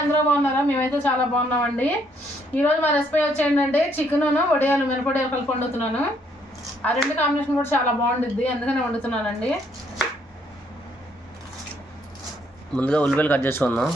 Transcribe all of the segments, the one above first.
అందరూ బాగున్నారా? మేమైతే చాలా బాగున్నామండి. ఈరోజు మా రెసిపీ వచ్చేంటంటే చికెన్ వడియాలు మినపొడియాలు కలిపి వండుతున్నాను. ఆ రెండు కాంబినేషన్ కూడా చాలా బాగుంటుంది, అందుకనే వండుతున్నానండి. ముందుగా ఉల్లిపాయలు కట్ చేసుకుందాం.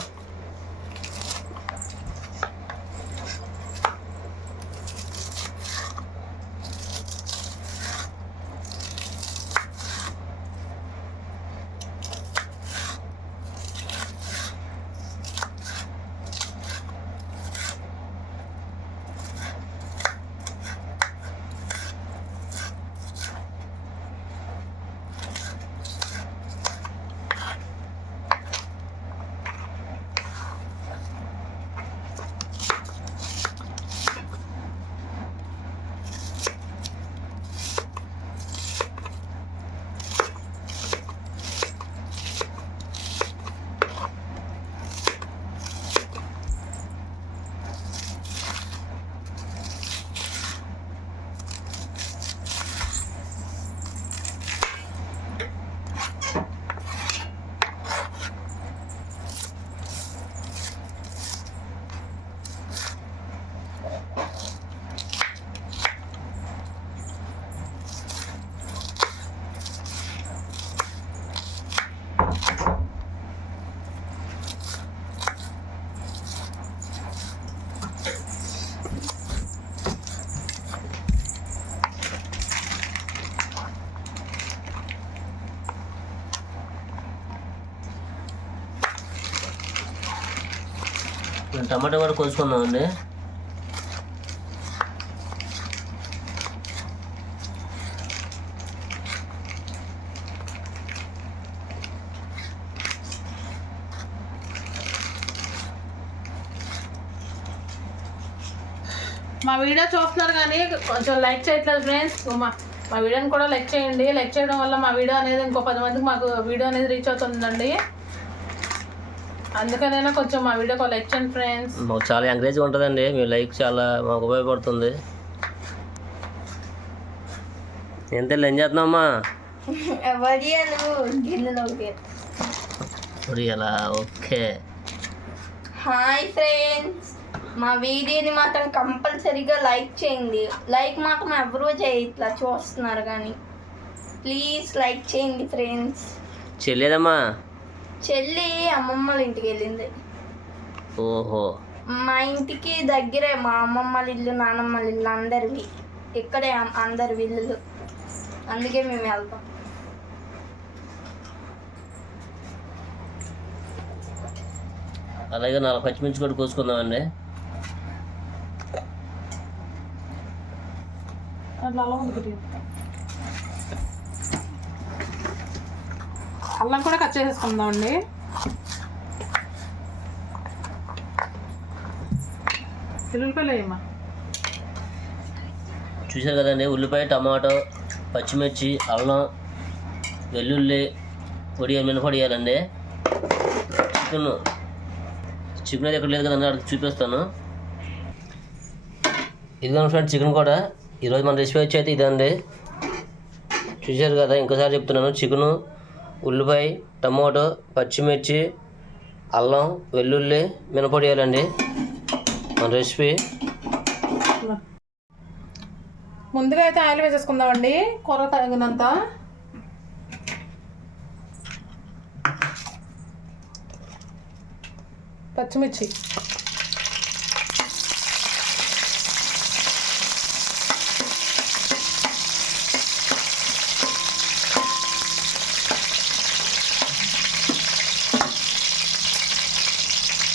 టమాటా కూడా కోసుకుందామండి. మా వీడియో చూస్తున్నారు కానీ కొంచెం లైక్ చేయట్లేదు ఫ్రెండ్స్. మా వీడియోని కూడా లైక్ చేయండి. లైక్ చేయడం వల్ల మా వీడియో అనేది ఇంకో 10 మందికి మాకు వీడియో అనేది రీచ్ అవుతుందండి. అందుకనైనా కొంచెం మా వీడియోకి లైక్ చేయండి ఫ్రెండ్స్. మాకు చాలా ఎంకరేజ్ ఉంటుందండి. మీ లైక్ చాలా మాకు ఉపయోగపడుతుంది. ఎంతలో ఏం చేస్తున్నామ్మా? వడియాలా? ఓకే. హాయ్ ఫ్రెండ్స్, మా వీడియోని మాత్రం కంపల్సరీగా లైక్ చేయండి. లైక్ మాత్రం ఎవరూ చేయట్లా, చూస్తున్నారు కానీ ప్లీజ్ లైక్ చేయండి ఫ్రెండ్స్. చెల్లేదమ్మా? చెల్లి అమ్మమ్మల ఇంటికి వెళ్ళింది. ఓహో. మా ఇంటికి దగ్గరే మా అమ్మమ్మల ఇల్లు, నాన్నమ్మల ఇల్లు అందరివి ఇక్కడే, అందరి ఇల్లులు. అందుకే మేము వెళ్తాం. అలాగే 4 పచ్చిమిర్చి కూడా కోసుకుందామండి. అల్లం కూడా కట్ చేసేసుకుందామండి. ఉల్లిపాయలు వేయమ్మా. చూశారు కదండి, ఉల్లిపాయ, టమాటో, పచ్చిమిర్చి, అల్లం, వెల్లుల్లి, వడియాలు మినపొడియాలండి. చికెన్ అయితే ఎక్కడ లేదు కదండి, అక్కడికి చూపిస్తాను. ఇదిగోండి ఫ్రెండ్స్, చికెన్ కూడా. ఈరోజు మన రెసిపీ వచ్చి అయితే ఇదండి. చూశారు కదా, ఇంకోసారి చెప్తున్నాను. చికెను, ఉల్లిపాయ, టమాటో, పచ్చిమిర్చి, అల్లం, వెల్లుల్లి, మినపొడియాలండి మన రెసిపీ. ముందుగా అయితే ఆయిల్ వేసేసుకుందామండి, కూర తగినంత. పచ్చిమిర్చి,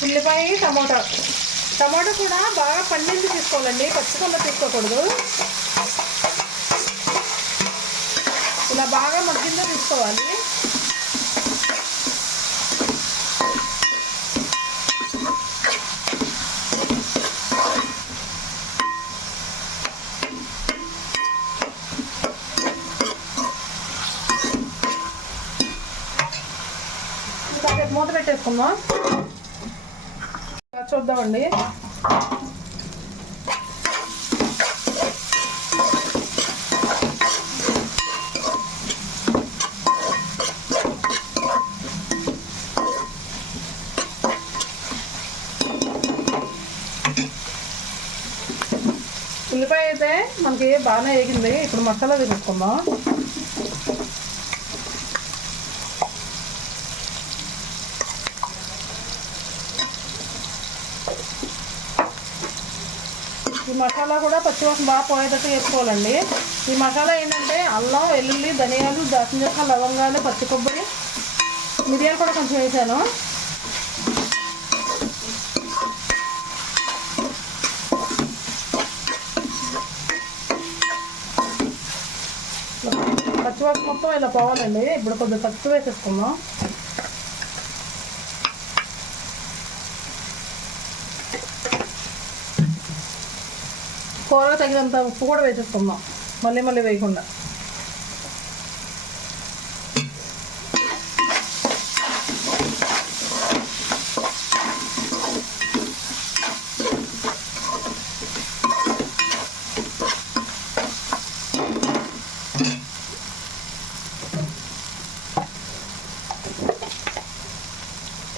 ఉల్లిపాయ, టమాటా. టమాటా కూడా బాగా పండించి తీసుకోవాలండి, పచ్చికొండ తీసుకోకూడదు. ఇలా బాగా మగ్గిందో తీసుకోవాలి. మూత పెట్టేసుకుందాం, చూద్దామండి. ఉల్లిపాయ అయితే మనకి బాగానే వేగింది. ఇప్పుడు మసాలా వేసుకుందాం. ఈ మసాలా కూడా పచ్చివాసన బాగా పోయేటట్టు వేసుకోవాలండి. ఈ మసాలా ఏంటంటే అల్లం, వెల్లుల్లి, ధనియాలు, దాల్చిన చెక్క, లవంగాలు, పచ్చి కొబ్బరి, మిరియాలు కూడా కొంచెం వేసాను. పచ్చివాసన మొత్తం ఇలా పోవాలండి. ఇప్పుడు కొద్దిగా తక్కువ వేసేసుకుందాం. కూరగా తగినంత ఉప్పు కూడా వేసేసుకుందాం, మళ్ళీ మళ్ళీ వేయకుండా.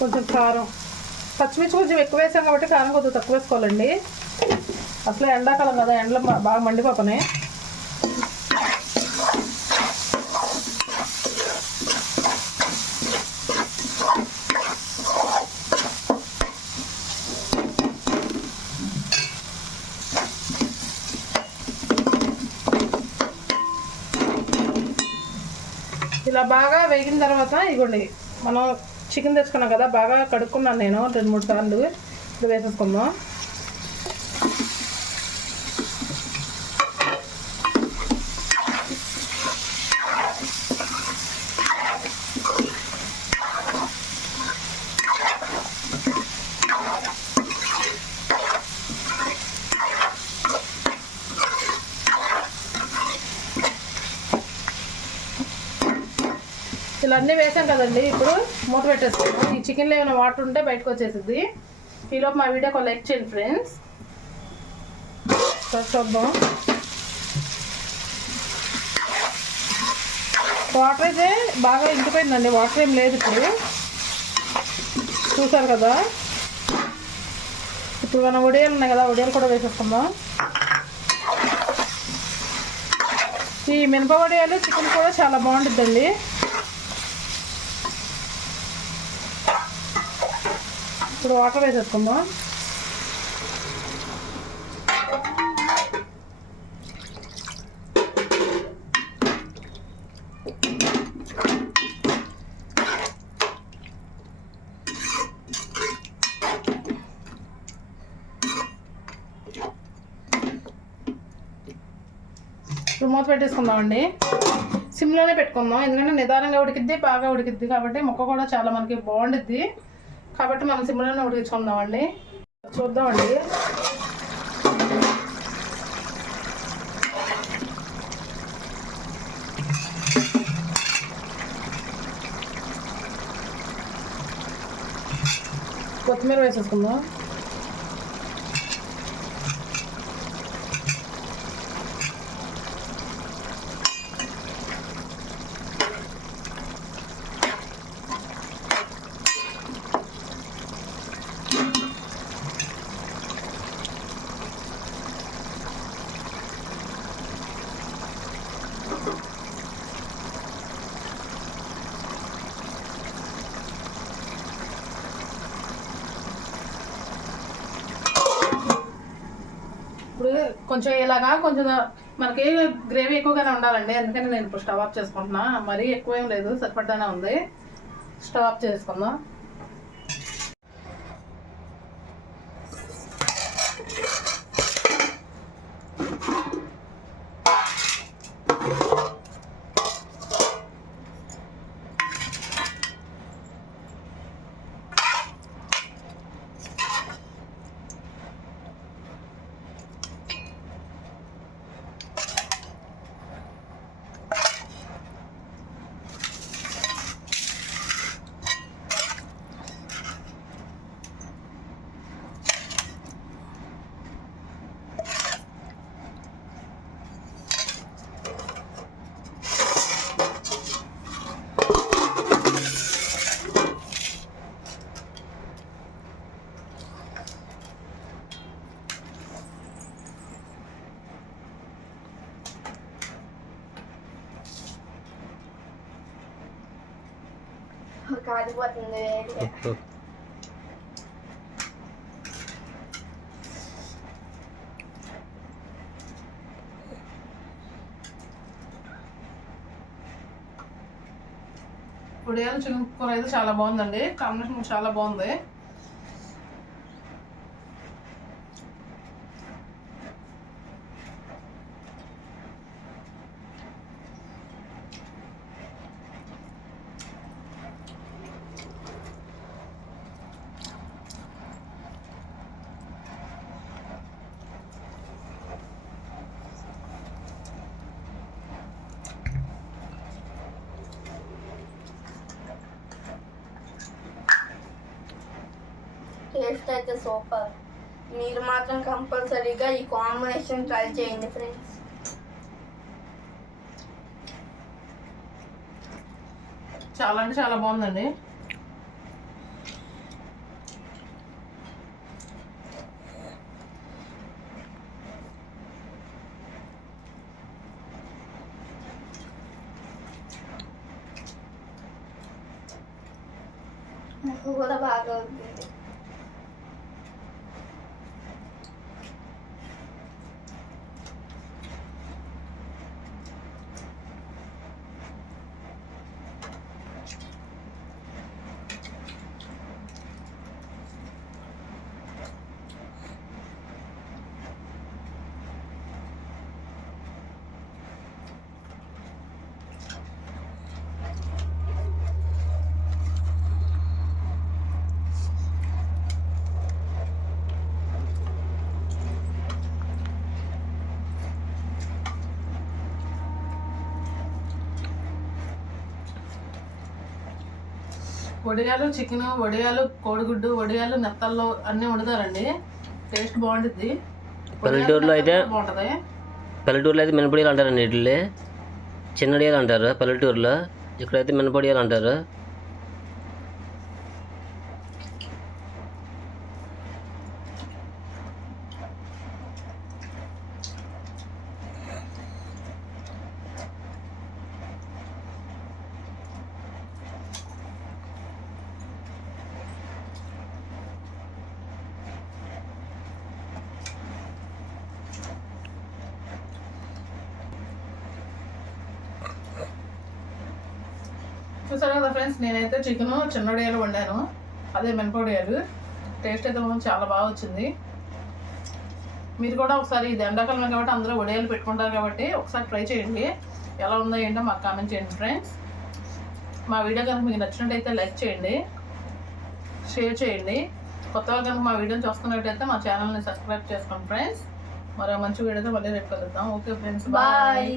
కొంచెం కారం, పచ్చిమిర్చి కొంచెం ఎక్కువ వేసాం కాబట్టి కారం కొద్దిగా తక్కువ వేసుకోవాలండి. అసలు ఎండాకాలం కదా, ఎండలో బాగా మండిపోతున్నాయి. ఇలా బాగా వేగిన తర్వాత ఇగోండి, మనం చికెన్ తెచ్చుకున్నాం కదా, బాగా కడుక్కున్నాను నేను 2-3 సార్లు. ఇప్పుడు వేసేసుకుందాం. ఇలా అన్నీ వేసాం కదండి, ఇప్పుడు మూత పెట్టేసుకుందాం. ఈ చికెన్లో ఏమైనా వాటర్ ఉంటే బయటకు వచ్చేసింది. ఈలోపు మా వీడియోకి ఒక లైక్ చేయండి ఫ్రెండ్స్. చూద్దాం. వాటర్ అయితే బాగా ఇంకిపోయిందండి, వాటర్ ఏం లేదు ఇప్పుడు. చూసారు కదా. ఇప్పుడు మన వడియాలు ఉన్నాయి కదా, వడియాలు కూడా వేసేసుకుందాం. ఈ మినప వడియాలు చికెన్ కూడా చాలా బాగుంటుందండి. ఇప్పుడు వాటర్ వేసేసుకుందాం. ఇప్పుడు మూత పెట్టేసుకుందామండి. సిమ్లోనే పెట్టుకుందాం, ఎందుకంటే నిదానంగా ఉడికిద్ది, బాగా ఉడికిద్ది కాబట్టి ముక్క కూడా చాలా మనకి బాగుండిద్ది. కాబట్టి మనం సిమ్లోనే ఉడికించుకుందామండి. చూద్దామండి. కొత్తిమీర వేసేసుకుందాం. ఇప్పుడు కొంచెం ఇలాగా కొంచెం మనకి గ్రేవీ ఎక్కువగానే ఉండాలండి, అందుకని నేను ఇప్పుడు స్టవ్ ఆఫ్ చేసుకుంటున్నా. మరీ ఎక్కువ ఏం లేదు, సరిపడానే ఉంది. స్టవ్ ఆఫ్ చేసుకుందాం. కాలిపోతుంది వేడిగా. ఉడియాలు చికెన్ కూర అయితే చాలా బాగుందండి. కాంబినేషన్ చాలా బాగుంది. టేస్ట్ అయితే సూపర్. మీరు మాత్రం కంపల్సరీగా ఈ కాంబినేషన్ ట్రై చేయండి ఫ్రెండ్స్. చాలా అంటే చాలా బాగుందండి. నాకు కూడా బాగా అవుతుంది. వడియాలు చికెన్, వడియాలు కోడిగుడ్డు, వడియాలు నెత్తల్లో అన్నీ వండుతారండి. టేస్ట్ బాగుంటుంది. పల్లెటూరులో అయితే బాగుంటుంది. పల్లెటూరులో అయితే మినపొడియాలు అంటారండి. వీటిని చిన్నడియాలు అంటారు పల్లెటూరులో, ఇక్కడైతే మినపొడియాలు అంటారు. చూసారు కదా ఫ్రెండ్స్, నేనైతే చికెన్ చిన్నడియాలు వండాను, అదే మినపొడియాలు. టేస్ట్ అయితే మాత్రం చాలా బాగా వచ్చింది. మీరు కూడా ఒకసారి, ఇది ఎండాకాలం కాబట్టి అందరూ వడియాలు పెట్టుకుంటారు కాబట్టి ఒకసారి ట్రై చేయండి. ఎలా ఉందో ఏంటో మాకు కామెంట్ చేయండి ఫ్రెండ్స్. మా వీడియో కనుక మీకు నచ్చినట్టయితే లైక్ చేయండి, షేర్ చేయండి. కొత్త వాళ్ళు కనుక మా వీడియోని చూస్తున్నట్టయితే మా ఛానల్ని సబ్స్క్రైబ్ చేసుకోండి ఫ్రెండ్స్. మరో మంచి వీడియోతో మళ్ళీ రేపు కలుద్దాం. Okay friends, bye.